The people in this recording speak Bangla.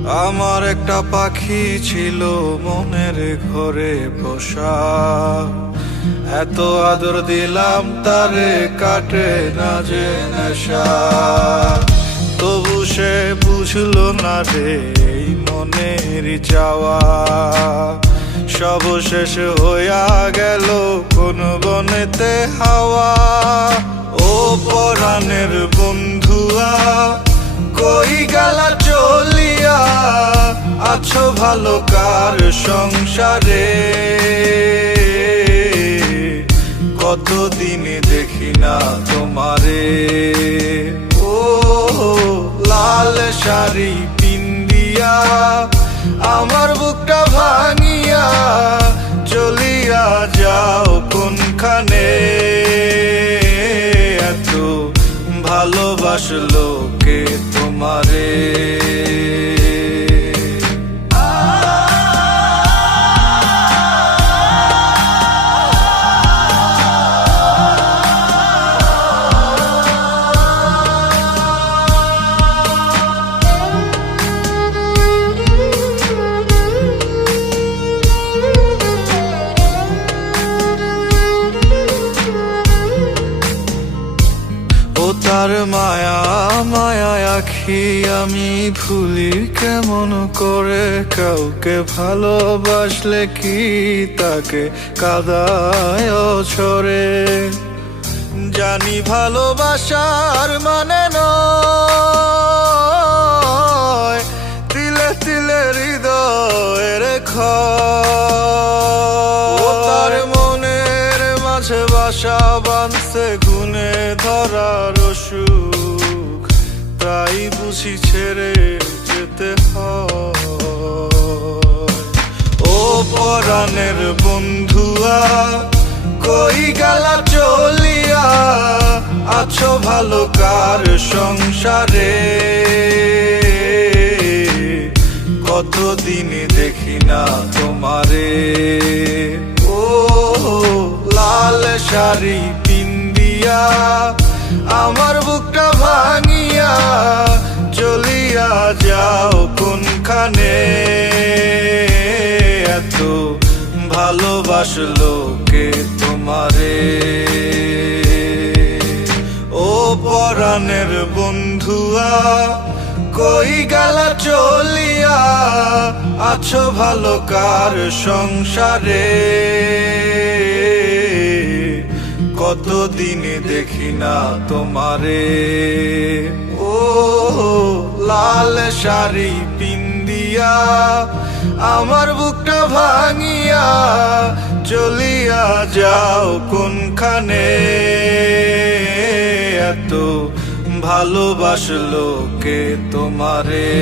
আমার একটা পাখি ছিল মনের ঘরে বসা। এত আদর দিলাম তারে, কাটে না যে নেশা। তবু সে বুঝলো না রে মনের চাওয়া সব শেষ হইয়া গেল আছো ভালো কার সংসারে? কতদিন দেখি না তোমারে। ও, লাল শাড়ি পিন্দিয়া আমার বুকটা ভাঙিয়া চলিয়া যাও কোনখানে? এত ভালোবাসলো কে তোমারে? তার মায়া মায়া আখি আমি ভুলি কেমন করে? কাউকে ভালোবাসলে কি তাকে কাদায় ছড়ে জানি ভালোবাসার মানে নয়, তিলে তিলে হৃদয়ের তার মনের মাঝে বাসা বাঁধছে, গুনে ধরার সুখ তাই বুঝি ছেড়ে যেতে হয়। ও পরাণের বন্ধুয়া, কই গালা চলিয়া? আছো ভালো কার সংসারে? কতদিন দেখি না তোমারে। ও, লাল শাড়ি পিন্দিয়া আমার বুকটা ভাঙিয়া চলিয়া যাও কোনখানে? এত ভালোবাসলো কে তোমারে? ও পরাণের বন্ধুয়া, কই গালা চলিয়া? আছো ভালো কার সংসারে? কতদিন দেখি না তোমারে। ও, লাল শাড়ি পিন্দিয়া আমার বুকটা ভাঙিয়া চলিয়া যাও কোনখানে। এত ভালোবাসলো কে তোমারে?